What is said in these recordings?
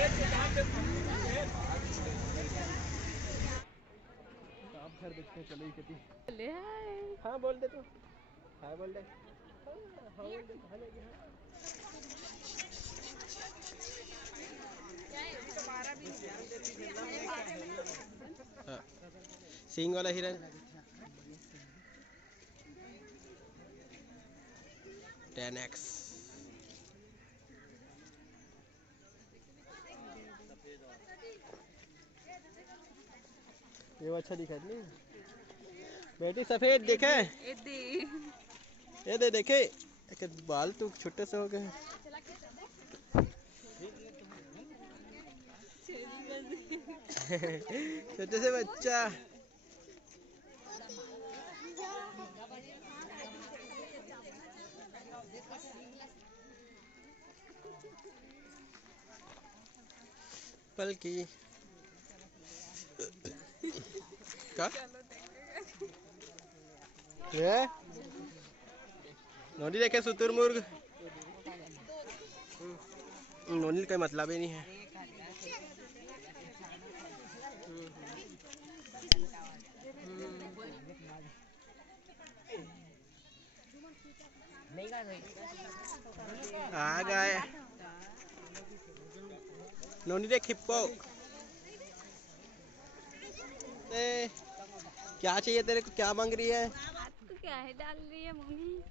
आप घर देखते चलो ही कभी। ले हाय। हाँ बोल दे तो, हाँ बोल दे, हाँ बोल दे, हाँ लगी हाँ। सींग वाला हिरन 10x। ये अच्छा दिखा नहीं बेटी, सफेद देखे ये दे देखे, बाल तो छोटे से हो गए। छोटे से बच्चा। पलकी का ये नोनी देखे शुतुरमुर्ग। नोनी का मतलब ही नहीं है। आ गए नोनी देख हिप्पो। क्या चाहिए तेरे को, क्या मांग रही है? तो क्या है डाल रही है मम्मी।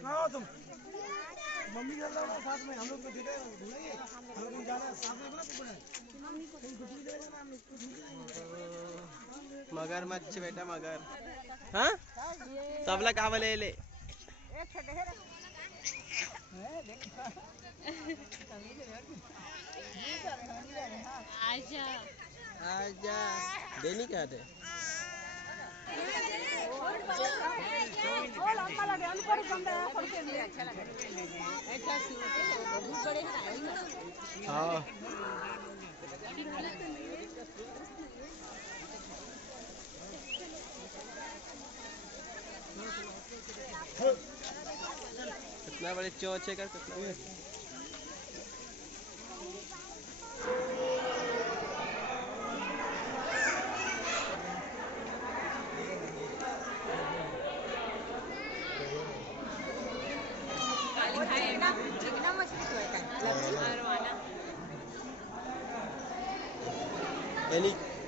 कहाँ हो तुम? मम्मी चल रहा है साथ में, हम लोग को हम लोग जाना साथ में मगरमच्छ बेटा मगर। हाँ तबला कहाँ ले ले। आजा आजा देनी क्या दे। हाँ कितना बड़े चोचे का कितना बड़े।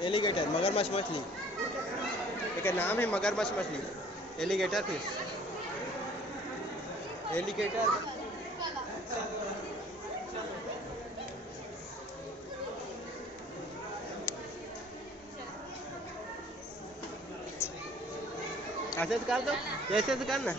एलिगेटर मगरमच्छ मछली, एक नाम है मगरमच्छ मछली। Alligator fish, alligator. ऐसे से कर दो, ऐसे से करना।